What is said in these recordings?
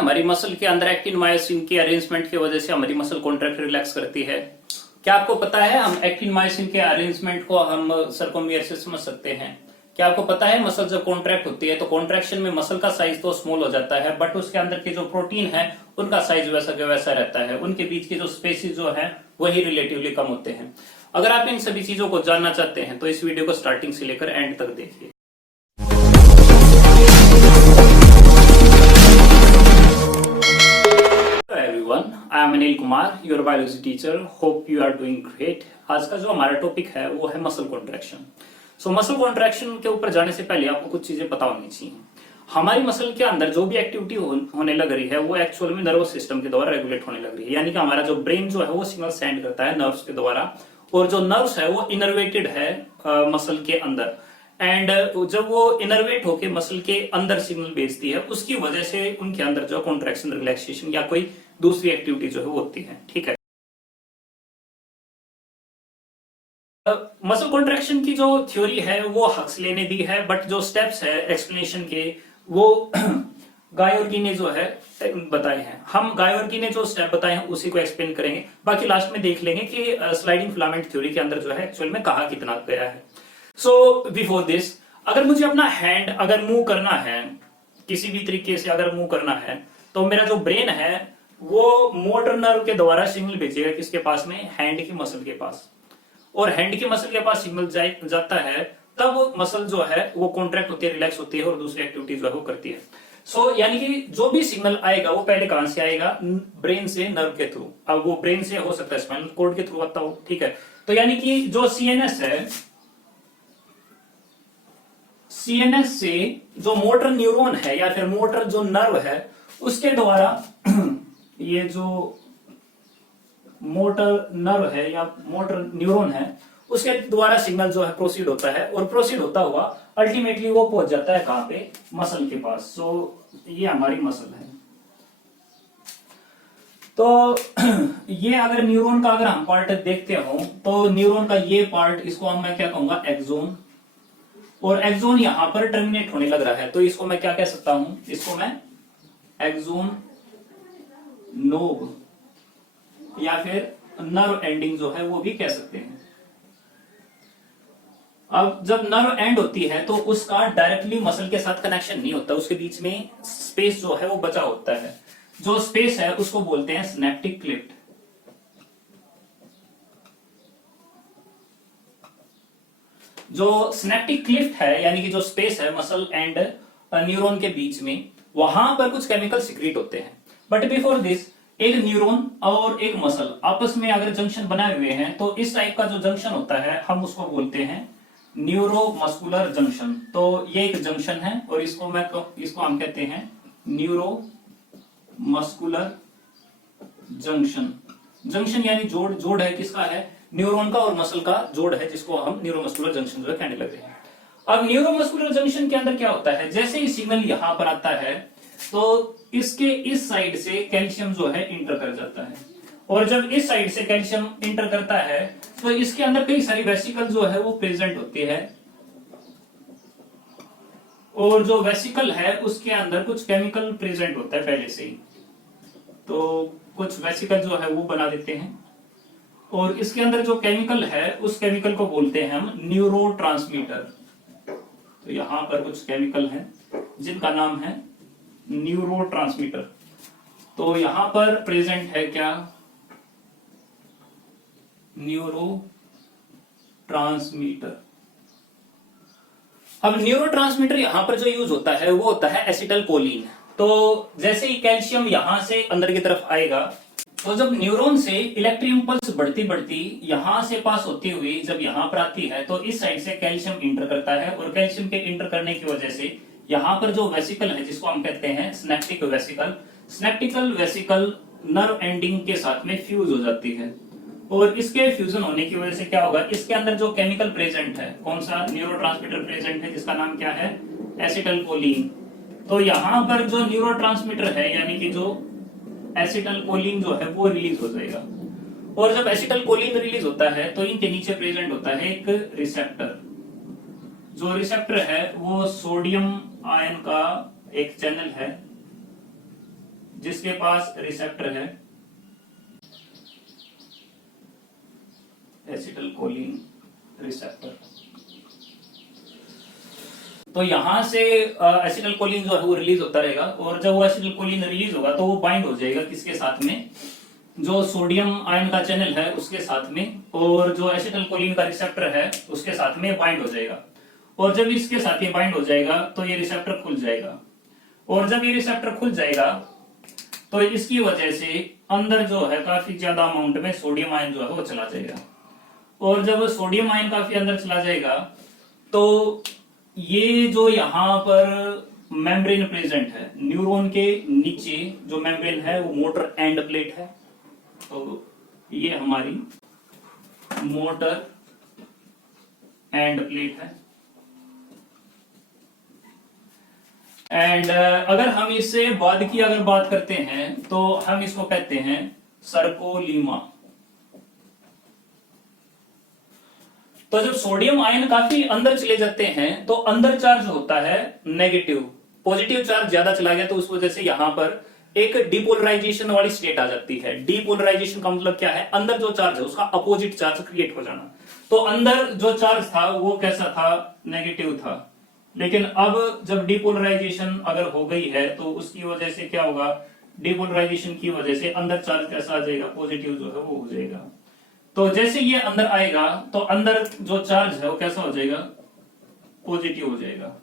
हमारी मसल के अंदर एक्टिन मायोसिन के अरेंजमेंट की वजह से हमारी मसल कॉन्ट्रैक्ट रिलैक्स करती है। क्या आपको पता है हम एक्टिन मायोसिन के अरेंजमेंट को हम सर्कमवियर से समझ सकते हैं। क्या आपको पता है मसल जब कॉन्ट्रैक्ट होती है तो कॉन्ट्रैक्शन में मसल का साइज तो स्मॉल हो जाता है, बट उसके अंदर के जो प्रोटीन है उनका साइज वैसा के वैसा रहता है। उनके बीच की जो स्पेसिस जो है वही रिलेटिवली कम होते हैं। अगर आप इन सभी चीजों को जानना चाहते हैं तो इस वीडियो को स्टार्टिंग से लेकर एंड तक देखिए। I am Anil Kumar, your biology teacher. Hope you are doing great. आज का जो हमारा टॉपिक है वो है muscle contraction. So muscle contraction के ऊपर जाने से पहले आपको कुछ चीजें पता होनी चाहिए। हमारी मसल के अंदर जो भी एक्टिविटी होने लग रही है वो एक्चुअल में नर्वस सिस्टम के द्वारा रेगुलेट होने लग रही है। यानी कि हमारा जो ब्रेन जो है वो सिग्नल सेंड करता है नर्व्स के द्वारा, और जो नर्व्स है वो इनर्वेटेड है मसल के अंदर। एंड जब वो इनर्वेट होके मसल के अंदर सिग्नल भेजती है, उसकी वजह से उनके अंदर जो कॉन्ट्रैक्शन, रिलैक्सेशन या कोई दूसरी एक्टिविटी जो है वो होती है। ठीक है। मसल कॉन्ट्रैक्शन की जो थ्योरी है वो हक्सले ने दी है, बट जो स्टेप्स है एक्सप्लेनेशन के वो गायोर्की ने जो है बताए हैं। हम गायोर्की ने जो स्टेप बताए हैं उसी को एक्सप्लेन करेंगे। बाकी लास्ट में देख लेंगे कि स्लाइडिंग फिलामेंट थ्योरी के अंदर जो है एक्चुअल में कहा कितना गया है। सो बिफोर दिस, अगर मुझे अपना हैंड अगर मूव करना है, किसी भी तरीके से अगर मूव करना है, तो मेरा जो ब्रेन है वो मोटर नर्व के द्वारा सिग्नल भेजेगा किसके पास में, हैंड की मसल के पास। और हैंड की मसल के पास सिग्नल जाता है तब मसल जो है वो कॉन्ट्रैक्ट होती है, रिलैक्स होती है और दूसरी एक्टिविटी जो है वो करती है। सो यानी कि जो भी सिग्नल आएगा वो पहले कहां से आएगा, ब्रेन से, नर्व के थ्रू। अब वो ब्रेन से हो सकता है स्पाइनल कॉर्ड के थ्रू आता हो। ठीक है। तो यानी कि जो सीएनएस है, सीएनएस से जो मोटर न्यूरॉन है या फिर मोटर जो नर्व है उसके द्वारा ये जो मोटर नर्व है या मोटर न्यूरॉन है उसके द्वारा सिग्नल जो है प्रोसीड होता है, और प्रोसीड होता हुआ अल्टीमेटली वो पहुंच जाता है कहां पे, मसल के पास। सो ये हमारी मसल है। तो ये अगर न्यूरॉन का अगर हम पार्ट देखते हो तो न्यूरॉन का ये पार्ट, इसको मैं क्या कहूंगा, एक्सोन। और एक्सोन यहां पर टर्मिनेट होने लग रहा है तो इसको मैं क्या कह सकता हूं, इसको मैं एक्सोन नोब या फिर नर्व एंडिंग जो है वो भी कह सकते हैं। अब जब नर्व एंड होती है तो उसका डायरेक्टली मसल के साथ कनेक्शन नहीं होता, उसके बीच में स्पेस जो है वो बचा होता है। जो स्पेस है उसको बोलते हैं सिनेप्टिक क्लिफ्ट। जो सिनेप्टिक क्लिफ्ट है यानी कि जो स्पेस है मसल एंड न्यूरॉन के बीच में, वहां पर कुछ केमिकल सिक्रीट होते हैं। बट बिफोर दिस, एक न्यूरॉन और एक मसल आपस में अगर जंक्शन बनाए हुए हैं तो इस टाइप का जो जंक्शन होता है हम उसको बोलते हैं न्यूरोमस्कुलर जंक्शन। तो ये एक जंक्शन है और इसको हम कहते हैं न्यूरोमस्कुलर जंक्शन। जंक्शन यानी जोड़, जोड़ है किसका है, न्यूरॉन का और मसल का जोड़ है, जिसको हम न्यूरोमस्कुलर जंक्शन जो कहने लगे हैं। अब न्यूरोमस्कुलर जंक्शन के अंदर क्या होता है, जैसे ही सिग्नल यहां पर आता है तो इसके इस साइड से कैल्शियम जो है इंटर कर जाता है, और जब इस साइड से कैल्शियम इंटर करता है तो इसके अंदर कई सारी वेसिकल जो है वो प्रेजेंट होती है, और जो वेसिकल है उसके अंदर कुछ केमिकल प्रेजेंट होता है पहले से ही। तो कुछ वेसिकल जो है वो बना देते हैं, और इसके अंदर जो केमिकल है उस केमिकल को बोलते हैं हम न्यूरोट्रांसमीटर। तो यहां पर कुछ केमिकल हैं जिनका नाम है न्यूरोट्रांसमीटर। तो यहां पर प्रेजेंट है क्या, न्यूरोट्रांसमीटर। अब न्यूरोट्रांसमीटर यहां पर जो यूज होता है वो होता है एसिटल कोलिन। तो जैसे ही कैल्शियम यहां से अंदर की तरफ आएगा तो जब न्यूरॉन से इलेक्ट्रिक इंपल्स बढ़ती बढ़ती यहां से पास होती हुई जब यहां पर आती है तो इस साइड से कैल्शियम इंटर करता है, और कैल्शियम के इंटर करने की वजह से यहां पर जो वेसिकल है जिसको हम कहते हैं synaptic vesicle, synaptical vesicle nerve ending के साथ में फ्यूज हो जाती है। और इसके फ्यूजन होने की वजह से क्या होगा, इसके अंदर जो केमिकल प्रेजेंट है, कौन सा न्यूरोट्रांसमीटर प्रेजेंट है जिसका नाम क्या है, एसिटल कोलिन। तो यहां पर जो न्यूरोट्रांसमीटर है यानी कि जो एसिटल कोलिन जो है वो रिलीज हो जाएगा, और जब एसिटल कोलिन रिलीज होता है तो इनके नीचे प्रेजेंट होता है एक रिसेप्टर। जो रिसेप्टर है वो सोडियम आयन का एक चैनल है जिसके पास रिसेप्टर है एसिटिलकोलिन रिसेप्टर, तो यहां से एसिटिलकोलिन जो है वो रिलीज होता रहेगा, और जब वो एसिटिलकोलिन रिलीज होगा तो वो बाइंड हो जाएगा किसके साथ में, जो सोडियम आयन का चैनल है उसके साथ में, और जो एसिटिलकोलिन का रिसेप्टर है उसके साथ में बाइंड हो जाएगा। और जब इसके साथ ये बाइंड हो जाएगा तो ये रिसेप्टर खुल जाएगा, और जब ये रिसेप्टर खुल जाएगा तो इसकी वजह से अंदर जो है काफी ज्यादा अमाउंट में सोडियम आयन जो है वो चला जाएगा, और जब सोडियम आयन काफी अंदर चला जाएगा तो ये जो यहाँ पर मेम्ब्रेन प्रेजेंट है, न्यूरॉन के नीचे जो मेम्ब्रेन है वो मोटर एंड प्लेट है, तो ये हमारी मोटर एंड प्लेट है। एंड अगर हम इससे बाद की अगर बात करते हैं तो हम इसको कहते हैं सर्कोलीमा। तो जब सोडियम आयन काफी अंदर चले जाते हैं तो अंदर चार्ज होता है नेगेटिव, पॉजिटिव चार्ज ज्यादा चला गया तो उस वजह से यहां पर एक डिपोलराइजेशन वाली स्टेट आ जाती है। डिपोलराइजेशन का मतलब क्या है, अंदर जो चार्ज है उसका अपोजिट चार्ज क्रिएट हो जाना। तो अंदर जो चार्ज था वो कैसा था, नेगेटिव था, लेकिन अब जब डिपोलराइजेशन अगर हो गई है तो उसकी वजह से क्या होगा, डिपोलराइजेशन की वजह से अंदर चार्ज कैसा आ जाएगा, पॉजिटिव जो है वो हो जाएगा। तो जैसे ये अंदर आएगा तो अंदर जो चार्ज है वो कैसा हो जाएगा, पॉजिटिव हो जाएगा,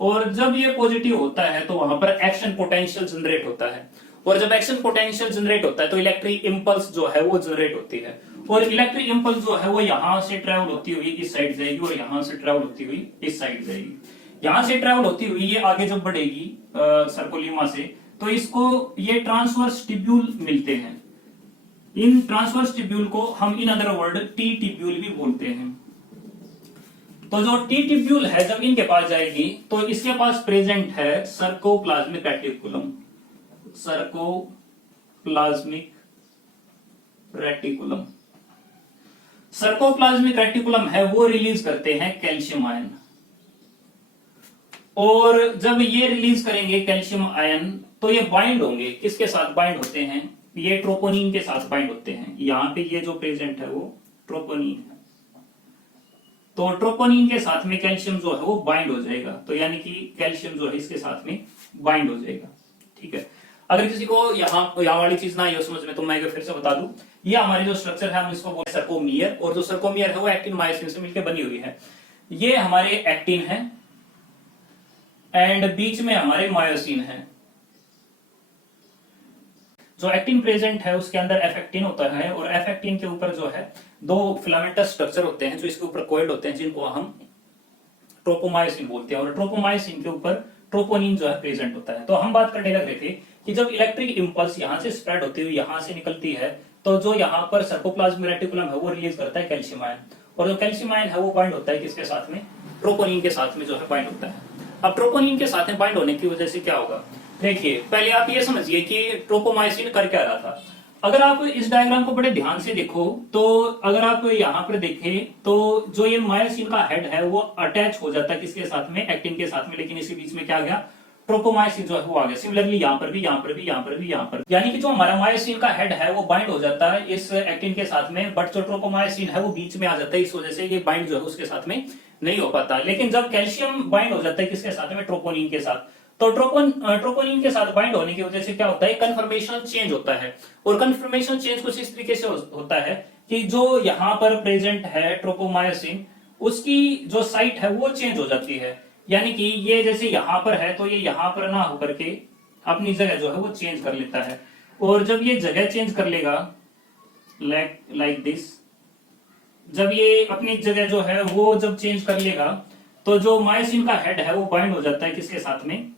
और जब ये पॉजिटिव होता है तो वहां पर एक्शन पोटेंशियल जनरेट होता है, और जब एक्शन पोटेंशियल जनरेट होता है तो इलेक्ट्रिक इंपल्स जो है वो जनरेट होती है, और इलेक्ट्रिक इंपल्स जो है वो यहां से ट्रेवल होती हुई इस साइड जाएगी, और यहां से ट्रेवल होती हुई इस साइड जाएगी। यहां से ट्रेवल होती हुई ये आगे जब बढ़ेगी सर्कोलीमा से, तो इसको ये ट्रांसवर्स टिब्यूल मिलते हैं। इन ट्रांसवर्स टिब्यूल को हम in other word T tubule भी बोलते हैं। तो जो टी टिब्यूल है जब इनके पास जाएगी तो इसके पास प्रेजेंट है sarcoplasmic reticulum, sarcoplasmic reticulum. Sarcoplasmic reticulum है वो रिलीज करते हैं कैल्शियम आयन, और जब ये रिलीज करेंगे कैल्शियम आयन तो ये बाइंड होंगे, किसके साथ बाइंड होते हैं, ये ट्रोपोनिन के साथ बाइंड होते हैं। यहां पे ये जो प्रेजेंट है वो ट्रोपोनिन है, तो ट्रोपोनिन के साथ में कैल्शियम जो है वो बाइंड हो जाएगा, तो यानी कि कैल्शियम जो है इसके साथ में बाइंड हो जाएगा। ठीक है, अगर किसी को यहाँ वाली चीज ना आए समझ में तो मैं फिर से बता दूं, ये हमारी जो स्ट्रक्चर है हम इसको बोलते हैं सर्कोमियर, और जो सर्कोमियर है वो एक्टिन मायोसिन से मिलकर बनी हुई है। ये हमारे एक्टिन है एंड बीच में हमारे मायोसिन है। जो एक्टिन प्रेजेंट है उसके अंदर एफ एक्टिन होता है, और एफ एक्टिन के ऊपर जो है दो फिलामेंटस स्ट्रक्चर होते हैं जो इसके ऊपर कोइल्ड होते हैं, जिनको हम ट्रोपोमायोसिन बोलते हैं, और ट्रोपोमायोसिन के ऊपर ट्रोपोनिन जो है प्रेजेंट होता है। तो हम बात करने लग रहे थे कि जब इलेक्ट्रिक इंपल्स यहां से स्प्रेड होती हुई यहां से निकलती है तो जो यहाँ पर सर्कोप्लाज्मिक रेटिकुलम है वो रिलीज करता है कैल्शियम आयन, और जो कैल्शियम आयन है वो बाइंड होता है किसके साथ में, ट्रोपोनिन के साथ में जो है बाइंड होता है। अब ट्रोपोनिन के साथ में बाइंड होने की वजह से क्या होगा, देखिए पहले आप ये समझिए कि ट्रोपोमायोसिन कर क्या रहा था। अगर आप इस डायग्राम को बड़े ध्यान से देखो तो अगर आप यहाँ पर देखें तो जो ये मायोसिन का हेड है वो अटैच हो जाता है किसके साथ में, एक्टिन के साथ में, लेकिन इसके बीच में क्या गया, ट्रोपोमायोसिन जो है वो आ गया। सिमिलरली यहाँ पर भी, यहाँ पर भी, यहाँ पर भी, यहाँ पर, यानी कि जो हमारा मायोसिन का हेड है वो बाइंड हो जाता है इस एक्टिन के साथ में, बट जो ट्रोपोमायोसिन है वो बीच में आ जाता है, इस वजह से ये बाइंड जो है उसके साथ में नहीं हो पाता। लेकिन जब कैल्शियम बाइंड हो जाता है किसके साथ में, ट्रोपोनिन के साथ, तो ट्रोपोनिन के साथ बाइंड होने की वजह से क्या होता है, कन्फर्मेशन चेंज होता है, और कन्फर्मेशन चेंज कुछ इस तरीके से होता है कि जो यहाँ पर प्रेजेंट है ट्रोपोमायोसिन उसकी जो साइट है वो चेंज हो जाती है, यानी कि ये जैसे यहाँ पर है तो ये यहाँ पर ना होकर के अपनी जगह जो है वो चेंज कर लेता है, और जब ये जगह चेंज कर लेगा लाइक दिस, जब ये अपनी जगह जो है वो जब चेंज कर लेगा तो जो मायोसिन का हेड है वो बाइंड हो जाता है किसके साथ में,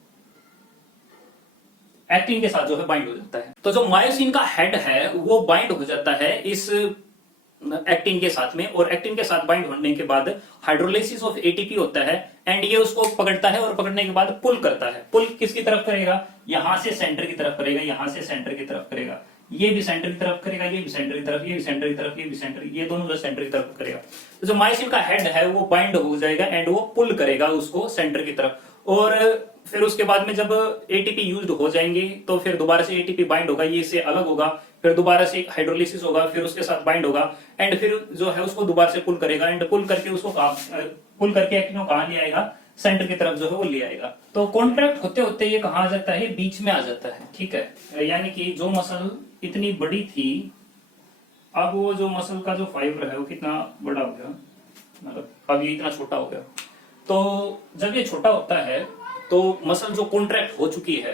एक्टिन के साथ जो है बाइंड हो जाता है। तो जो मायोसिन का हेड है वो बाइंड हो जाता है इस एक्टिन के साथ में, और एक्टिन के साथ बाइंड होने के बाद हाइड्रोलाइसिस ऑफ एटीपी होता है, एंड ये उसको पकड़ता है, और पकड़ने के बाद पुल करता है। पुल किसकी तरफ करेगा, यहां से सेंटर की तरफ करेगा, यहां से सेंटर की तरफ करेगा, ये भी सेंटर की तरफ करेगा, ये भी सेंटर की तरफ, ये भी सेंटर की तरफ, ये भी सेंटर, ये दोनों जो सेंटर की तरफ करेगा। तो जो मायोसिन का हेड है वो बाइंड हो जाएगा एंड वो पुल करेगा उसको सेंटर की तरफ, और फिर उसके बाद में जब एटीपी यूज्ड हो जाएंगे तो फिर दोबारा से एटीपी बाइंड होगा, ये इससे अलग होगा, फिर दोबारा से हाइड्रोलिसिस होगा, फिर उसके साथ बाइंड होगा एंड फिर जो है उसको दोबारा से पुल करेगा एंड पुल करके उसको पुल करके एक्टिन को कहां ले आएगा, सेंटर की तरफ जो है वो ले आएगा। तो कॉन्ट्रैक्ट होते होते ये कहां आ जाता है, बीच में आ जाता है, ठीक है। यानी कि जो मसल इतनी बड़ी थी, अब वो जो मसल का जो फाइबर है वो कितना बड़ा हो गया, मतलब अब ये इतना छोटा हो गया। तो जब ये छोटा होता है तो मसल जो कॉन्ट्रैक्ट हो चुकी है,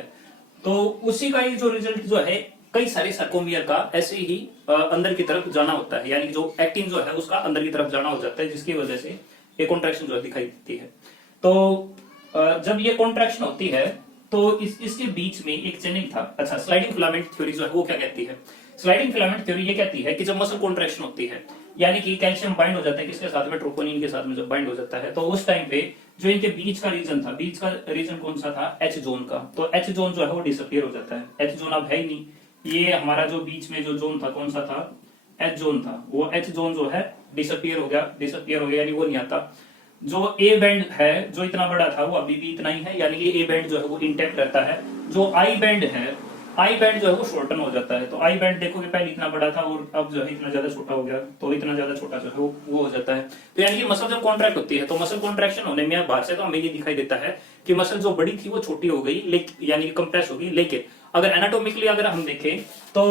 तो उसी का ही जो रिजल्ट जो है कई सारे सर्कोमियर का ऐसे ही अंदर की तरफ जाना होता है, यानी जो एक्टिन जो है उसका अंदर की तरफ जाना हो जाता है, जिसकी वजह से ये कॉन्ट्रैक्शन जो है दिखाई देती है। तो जब ये कॉन्ट्रैक्शन होती है तो इसके बीच में एक चैनल था। अच्छा, स्लाइडिंग फिलामेंट थ्योरी जो है वो क्या कहती है, स्लाइडिंग फिलामेंट थ्योरी ये कहती है कि जब मसल कॉन्ट्रैक्शन होती है, यानी कि कैल्शियम बाइंड हो जाता है किसके साथ में, ट्रोपोनिन के साथ में जब बाइंड हो जाता है, तो उस टाइम पे जो इनके बीच का रीजन था, बीच का रीजन कौन सा था, एच जोन का, तो एच जोन जो है वो डिसअपियर हो जाता है। एच जोन अब है ही नहीं, ये हमारा जो बीच में जो जोन था कौन सा था, एच जोन था, वो एच जोन जो है डिसअपियर हो गया, यानी वो नहीं आता। जो ए बैंड है जो इतना बड़ा था वो अभी भी इतना ही है, यानी कि ए बैंड जो है वो इंटेक्ट रहता है। जो आई बैंड है, आई बैंड जो है वो शॉर्टन हो जाता है। तो आई बैंड देखोगे पहले इतना बड़ा था और अब जो है इतना ज्यादा छोटा हो गया, तो इतना ज्यादा छोटा जो है वो हो जाता है। तो यानी कि मसल जब कॉन्ट्रैक्ट होती है तो मसल कॉन्ट्रैक्शन होने में बाहर से तो हमें ये दिखाई देता है कि मसल जो बड़ी थी वो छोटी हो गई, यानी कि कंप्रेस हो गई। लेकिन अगर एनाटोमिकली अगर हम देखें तो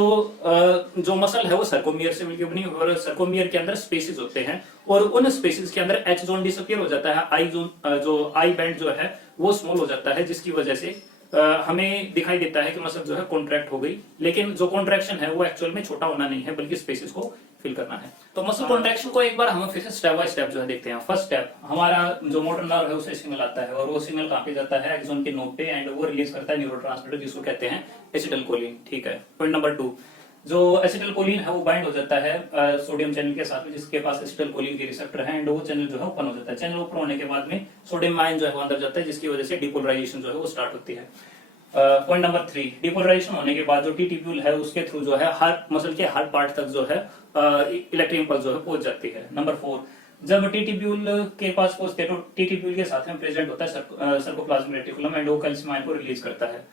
जो मसल है वो सर्कोमियर से मिलकर बनी, और सर्कोमियर के अंदर स्पेसेस होते हैं और उन स्पेसेस के अंदर एच जोन डिसअपियर हो जाता है, आई जोन जो आई बैंड जो है वो स्मॉल हो जाता है, जिसकी वजह से हमें दिखाई देता है कि मसल जो है कॉन्ट्रैक्ट हो गई। लेकिन जो कॉन्ट्रैक्शन है वो एक्चुअल में छोटा होना नहीं है, बल्कि स्पेसेस को फिल करना है। तो मसल कॉन्ट्रैक्शन को एक बार हम फिर से स्टेप बाय स्टेप जो है देखते हैं। फर्स्ट स्टेप, हमारा जो मोटर नर्व है उसे सिग्नल आता है और वो सिग्नल कहां पे जाता है, एक्सोन के नोड पे, एंड वो रिलीज करता है न्यूरोट्रांसमीटर जिसको कहते हैं एसिटिलकोलिन, ठीक है। पॉइंट नंबर 2, जो एसिटिलकोलिन है वो बाइंड हो जाता है सोडियम चैनल के साथ में, जिसके पास एसिटिलकोलिन के रिसेप्टर है, एंड वो चैनल जो है ओपन हो जाता है। चैनल ओपन होने के बाद में सोडियम आयन जो है वो अंदर जाता है, जिसकी वजह से डिपोलराइजेशन जो है वो स्टार्ट होती है। पॉइंट नंबर 3, डिपोलराइजेशन होने के बाद जो टी ट्यूब्यूल है उसके थ्रू जो है हर मसल के हर पार्ट तक जो है इलेक्ट्रिक इंपल्स जो है पहुंच जाती है। नंबर 4, जब टी ट्यूब्यूल के पास पहुंचते हैं तो टी ट्यूब्यूल के साथ में प्रेजेंट होता है सर्कोप्लाज्मिक रेटिकुलम, एंड वो कैल्शियम आयन को रिलीज करता है।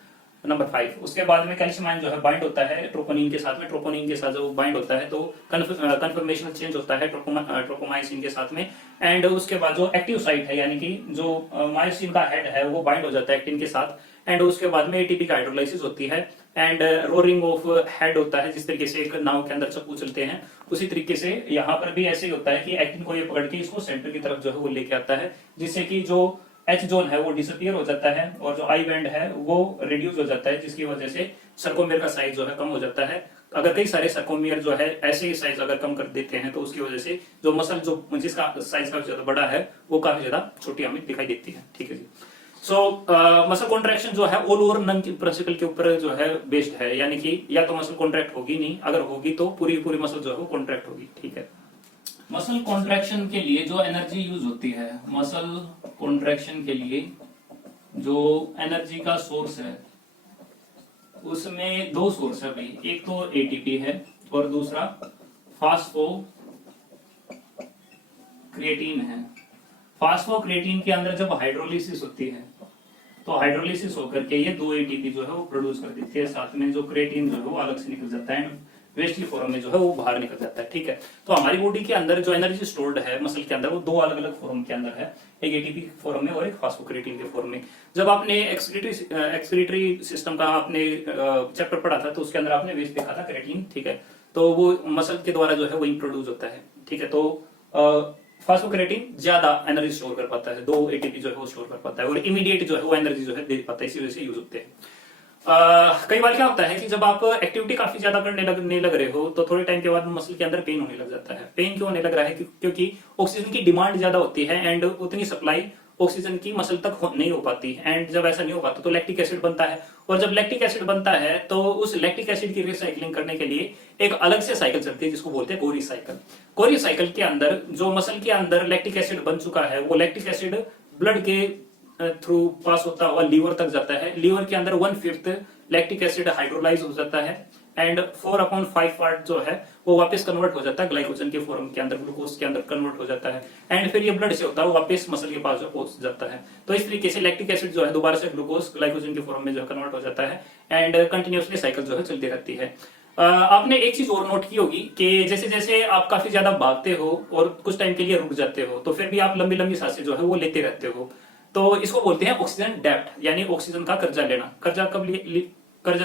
नंबर 5, उसके बाद में कैल्शियम आयन जो है बाइंड होता है ट्रोपोनिन के साथ में, ट्रोपोनिन के साथ जब बाइंड होता है तो कन्फर्मेशन चेंज होता है ट्रोपोमाइसिन के साथ में, एंड उसके बाद जो एक्टिव साइट है यानी कि जो मायोसिन का हेड है वो बाइंड हो जाता है एक्टिन के साथ, एंड उसके बाद में एटीपी का हाइड्रोलाइसिस होती है, एंड रोरिंग ऑफ हेड होता है। जिस तरीके से एक नाव के अंदर चप्पू चलते हैं उसी तरीके से यहाँ पर भी ऐसे ही होता है कि एक्टिन को ये पकड़ के इसको सेंटर की तरफ जो है वो लेके आता है, जिससे कि जो एच जोन है वो डिसअपियर हो जाता है और जो आई बैंड है वो रिड्यूस हो जाता है, जिसकी वजह से सर्कोमियर का साइज जो है कम हो जाता है। अगर कई सारे सर्कोमियर जो है ऐसे ही साइज अगर कम कर देते हैं तो उसकी वजह से जो मसल जो जिसका साइज काफी ज्यादा बड़ा है वो काफी ज्यादा छोटी हमें दिखाई देती है, ठीक है जी। सो मसल कॉन्ट्रैक्शन जो है ऑल ओवर नन प्रिंसिपल के ऊपर जो है बेस्ड है, यानी कि या तो मसल कॉन्ट्रैक्ट होगी नहीं, अगर होगी तो पूरी मसल जो है वो कॉन्ट्रैक्ट होगी, ठीक है। मसल कॉन्ट्रैक्शन के लिए जो एनर्जी यूज होती है, मसल कॉन्ट्रैक्शन के लिए जो एनर्जी का सोर्स है उसमें दो सोर्स है भाई, एक तो एटीपी है और दूसरा फास्फोक्रिएटिन है। फास्फोक्रिएटिन के अंदर जब हाइड्रोलिसिस होती है तो हाइड्रोलिसिस होकर के ये दो एटीपी जो है वो प्रोड्यूस कर देती है, साथ में जो क्रिएटिन जो है वो अलग से निकल जाता है, वेस्टली फॉर्म में जो है वो बाहर निकल जाता है, ठीक है। तो हमारी बॉडी के अंदर जो एनर्जी स्टोर्ड है मसल के अंदर वो दो अलग अलग फॉर्म के अंदर है, एक एटीपी फॉर्म में और एक फास्फोक्रिएटिन के फॉर्म में। जब आपने एक्सक्रीटरी सिस्टम का आपने चैप्टर पढ़ा था तो उसके अंदर आपने वेस्ट देखा था क्रिएटिन, ठीक है। तो वो मसल के द्वारा जो है वो प्रोड्यूस होता है, ठीक है। तो फास्फोक्रिएटिन ज्यादा एनर्जी स्टोर कर पाता है, दो एटीपी जो है वो स्टोर कर पाता है और इमीडिएट जो है वो एनर्जी जो है दे पाता है, इसी वजह से यूज होते हैं। कई बार क्या होता है कि जब आप एक्टिविटी काफी ज्यादा करने लग रहे हो तो थोड़े टाइम के बाद मसल के अंदर पेन होने लग जाता है। पेन क्यों होने लग रहा है? क्योंकि ऑक्सीजन की डिमांड ज्यादा होती है एंड उतनी सप्लाई ऑक्सीजन की मसल तक नहीं हो पाती, एंड जब ऐसा नहीं हो पाता तो लैक्टिक एसिड बनता है, और जब लैक्टिक एसिड बनता है तो उस लैक्टिक एसिड की रिसाइकलिंग करने के लिए एक अलग से साइकिल चलती है जिसको बोलते हैं कोरी साइकिल। कोरी साइकिल के अंदर जो मसल के अंदर लैक्टिक एसिड बन चुका है वो लैक्टिक एसिड ब्लड के थ्रू पास होता हुआ लीवर तक जाता है, लीवर के अंदर 1/5 लैक्टिक एसिड हाइड्रोलाइज हो जाता है एंड 4/5 पार्ट जो है वो वापस कन्वर्ट हो जाता है ग्लाइकोजन के फॉर्म के अंदर, ग्लूकोज के अंदर कन्वर्ट हो जाता है, एंड फिर ये ब्लड से होता है वो वापस मसल के पास जो पहुंच जाता है। तो इस तरीके से लैक्टिक एसिड जो है दोबारा से ग्लूकोज ग्लाइकोजन के फॉर्म में जो कन्वर्ट हो जाता है, एंड कंटिन्यूसली साइकिल जो है चलती रहती है। आपने एक चीज और नोट की होगी कि जैसे जैसे आप काफी ज्यादा भागते हो और कुछ टाइम के लिए रुक जाते हो, तो फिर भी आप लंबी लंबी सांसें जो है वो लेते रहते हो। तो इसको बोलते हैं ऑक्सीजन डेप्ट, यानी ऑक्सीजन का कर्जा लेना। कर्जा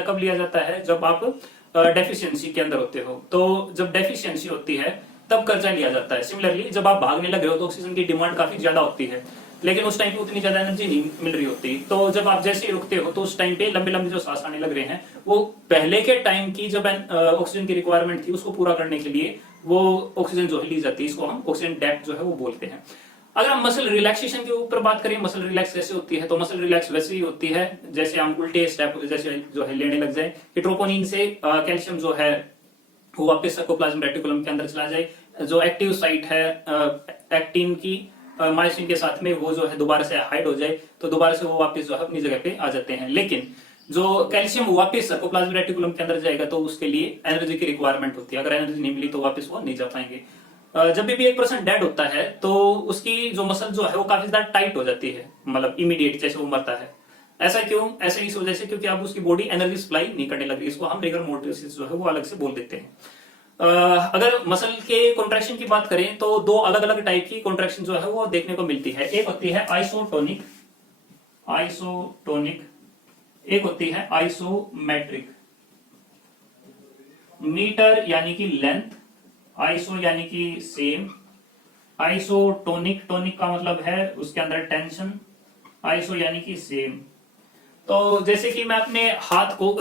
कब लिया जाता है? जब आप डेफिशिएंसी के अंदर होते हो। तो जब डेफिशिएंसी होती है तब कर्जा लिया जाता है। सिमिलरली जब आप भागने लगे हो तो ऑक्सीजन की डिमांड काफी ज्यादा होती है, लेकिन उस टाइम पे उतनी ज्यादा एनर्जी नहीं मिल रही होती। तो जब आप जैसे ही रुकते हो तो उस टाइम पे लंबे लंबे जो सांस आने लग रहे हैं, वो पहले के टाइम की जब ऑक्सीजन की रिक्वायरमेंट थी उसको पूरा करने के लिए वो ऑक्सीजन जो है ली जाती है। इसको हम ऑक्सीजन डेप्थ जो है वो बोलते हैं। अगर हम मसल रिलैक्सेशन के ऊपर बात करें, मसल रिलैक्स कैसे होती है, तो मसल रिलैक्स वैसे ही होती है जैसे हम उल्टे स्टेप जैसे जो है लेने लग जाए कि ट्रोपोनिन से कैल्शियम जो है वो वापस साइटोप्लाज्म रेटिकुलम के अंदर चला जाए। जो एक्टिव साइट है एक्टिन की मायोसिन के साथ में, वो जो है दोबारा से हाइड हो जाए, तो दोबारा से वो वापस जो है अपनी जगह पे आ जाते हैं। लेकिन जो कैल्शियम वापस साइटोप्लाज्म रेटिकुलम के अंदर जाएगा तो उसके लिए एनर्जी की रिक्वायरमेंट होती है। अगर एनर्जी नहीं मिली तो वापस वो नहीं जा पाएंगे। जब भी एक पर्सन डेड होता है तो उसकी जो मसल जो है वो काफी ज्यादा टाइट हो जाती है, मतलब इमीडिएट जैसे वो मरता है। ऐसा क्यों? ऐसे इस वजह से क्योंकि अब उसकी बॉडी एनर्जी सप्लाई नहीं करने लगी। इसको हम रिगर मोर्टिस जो है वो अलग से बोल देते हैं। अगर मसल के कॉन्ट्रैक्शन की बात करें तो दो अलग अलग टाइप की कॉन्ट्रैक्शन जो है वो देखने को मिलती है। एक होती है आइसोटोनिक, एक होती है आइसोमेट्रिक। मीटर यानी कि लेंथ, आइसो यानी कि सेम, आइसोटोनिक, टोनिक का मतलब है उसके अंदर टेंशन, आइसो यानी कि सेम। तो जैसे कि मैं अपने हाथ को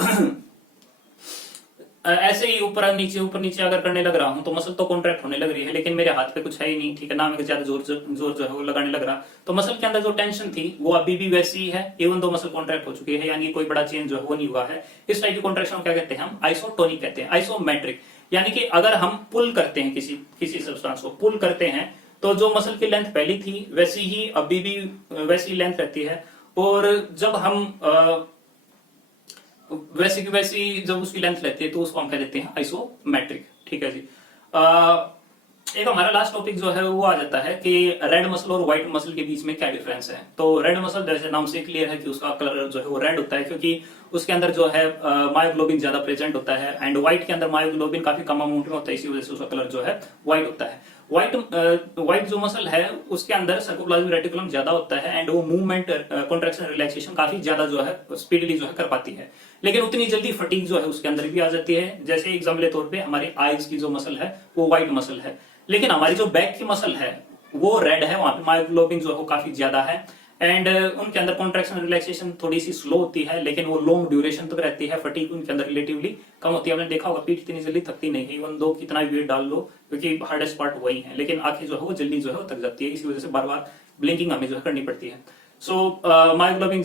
ऐसे ही ऊपर नीचे अगर करने लग रहा हूं तो मसल तो कॉन्ट्रैक्ट होने लग रही है, लेकिन मेरे हाथ पे कुछ है ही नहीं, ठीक है ना, मैं ज्यादा जोर जो है वो लगाने लग रहा, तो मसल के अंदर जो टेंशन थी वो अभी भी वैसी ही है, इवन दो मसल कॉन्ट्रैक्ट हो चुकी है, यानी कोई बड़ा चेंज जो है वो नहीं हुआ है। इस टाइप की कॉन्ट्रैक्शन क्या कहते हैं? हम आइसोटोनिक कहते हैं। आइसोमेट्रिक यानी कि अगर हम पुल करते हैं किसी सब्सटेंस को पुल करते हैं तो जो मसल की लेंथ पहली थी वैसी ही अभी भी वैसी लेंथ रहती है, और जब हम वैसी की वैसी जब उसकी लेंथ रहती है तो उसको हम कह देते हैं आइसोमेट्रिक। ठीक है जी। एक हमारा लास्ट टॉपिक जो है वो आ जाता है कि रेड मसल और व्हाइट मसल के बीच में क्या डिफरेंस है। तो रेड मसल जैसे नाम से क्लियर है कि उसका कलर जो है वो रेड होता है, क्योंकि उसके अंदर जो है मायोग्लोबिन ज्यादा प्रेजेंट होता है, एंड व्हाइट के अंदर मायोग्लोबिन काफी कम अमाउंट में होता है, इसी वजह से उसका कलर जो है व्हाइट होता है। व्हाइट जो मसल है उसके अंदर साइटोप्लाज्मिक रेटिकुलम ज्यादा होता है, एंड वो मूवमेंट कॉन्ट्रैक्शन रिलैक्सेशन काफी ज्यादा जो है स्पीडली जो है कर पाती है, लेकिन उतनी जल्दी फटीग जो है उसके अंदर भी आ जाती है। जैसे एग्जाम्पल के तौर पे हमारी आईज की जो मसल है वो व्हाइट मसल है, लेकिन हमारी जो बैक की मसल है वो रेड है, वहां पे मायोग्लोबिन जो है वो काफी ज्यादा है, एंड उनके अंदर कॉन्ट्रैक्शन रिलैक्सेशन थोड़ी सी स्लो होती है, लेकिन वो लॉन्ग ड्यूरेशन तक रहती है। फटीग उनके अंदर रिलेटिवली कम होती है। आपने देखा होगा पीठ इतनी जल्दी थकती नहीं है, इवन दो कितना भी वेट डाल लो, क्योंकि हार्डेस्ट पार्ट वही है, लेकिन आंखें जो है वो जल्दी जो है वो थक जाती है, इसी वजह से बार बार ब्लिंकिंग हमें जो है करनी पड़ती है। सो मायोग्लोबिन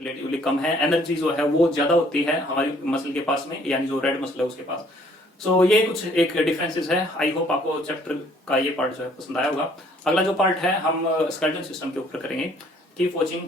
रिलेटिवली कम है, एनर्जी जो है वो ज्यादा होती है हमारी मसल के पास में, यानी जो रेड मसल है उसके पास। सो ये कुछ एक डिफरेंसेस है। आई होप आपको चैप्टर का ये पार्ट जो है पसंद आया होगा। अगला जो पार्ट है हम स्केलेटल सिस्टम के ऊपर करेंगे। Keep watching.